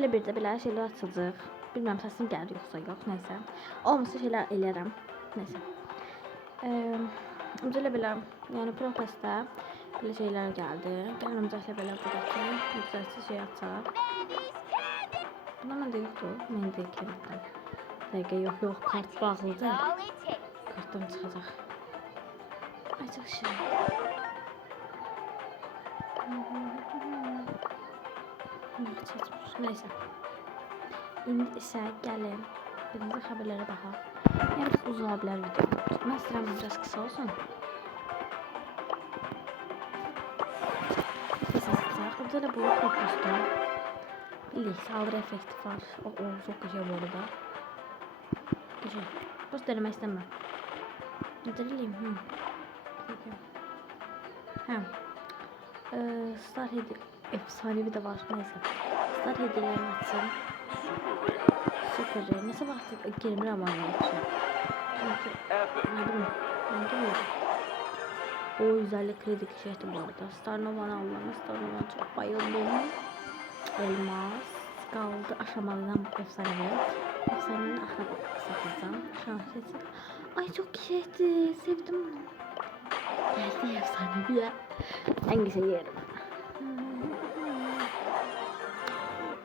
Sizlerle bir de belə şeyler açacağıq. Bilmem səsim gəlir yoxsa yox, neysə. Olmasa şeyler eləyərəm. Neysə. Öncələ belə, yəni protestdə belə şeyler gəldi. Gəlin öncələ belə buradakı yüksəlsiz şey açaq. Buna məndə yoxdur. Məndə kreditdən. Dəqiqə yox, kart bağlıdır. Kartdan çıxacaq. Ay çox şirin. Neyse. İndi isə gəlin birinci xəbərlərə baxaq. Yəni biz uzun bilər video. Mən istəyirəm biraz qısa olsun. Burada da bu korpusda bildik saldırı efekti var. O çok güzel bu arada. Güzel. Boş denemek istemem. Ne deliyim? Star hediye efsanevi de var. Neyse. Star hediyelerini açsam. Süper. Nasıl baktık? Girmir ama yapacağım. Ne bileyim. O özellik kredi kişiyeti bu arada. Star Nova'nı Allah'ım. Star Nova'na çok bayıldım. Elmas. Kaldı aşamalıdan bu efsanevi. Efsanenin ahına saklayacağım. Şahsiyeti. Ay çok kişiyeti. Sevdim bunu. Geldi efsanevi ya. Hangisi yerim?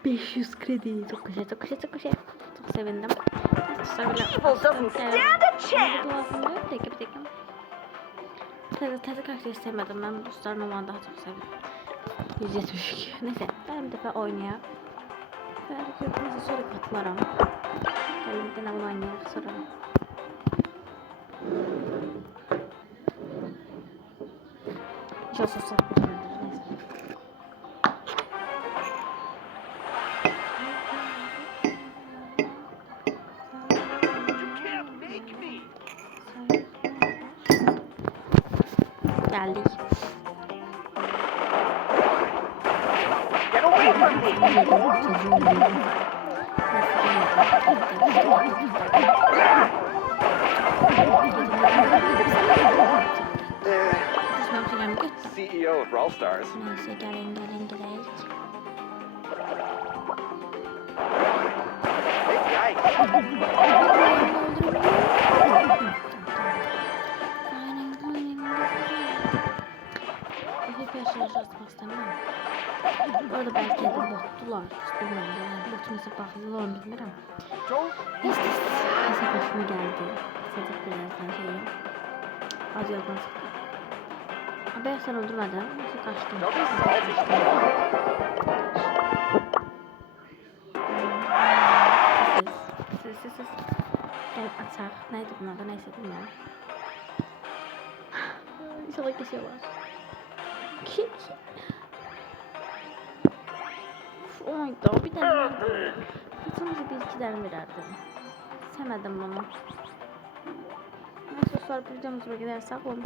500 kredi. Çok güzel. Çok sevindim. Evil doesn't stand a chance. Taze karakteri sevmedim. Ben bu Star Nova'nı daha çok sevdim. 172. Neyse. Ben bir defa oynayayım. Belki neyse sonra katılarım. Gelin bir tane bunu oynayalım sonra. İnşallah sosyal bir şeydir. Neyse. Geldik. Get away from me! CEO of Brawl Stars. Neyse gelin. Hey, guys. Bu arada belki de bottular. Bilmiyorum yani botumuza bağlılar onu bilmiyorum. Neyse başıma geldi. Sadık birazdan şeyi. Az yoldan çıktı. Ben sen öldürmedin. Nasıl kaçtın? Siz. Gel açak. Neydi bunlar da neyse bilmiyorum. İnşallah bir şey var. Oh my god, bir tane verdim. Kaçımızı bir iki tane verirdim. Sevmedim bunu. Neyse sonra videomuzu gidersek olur.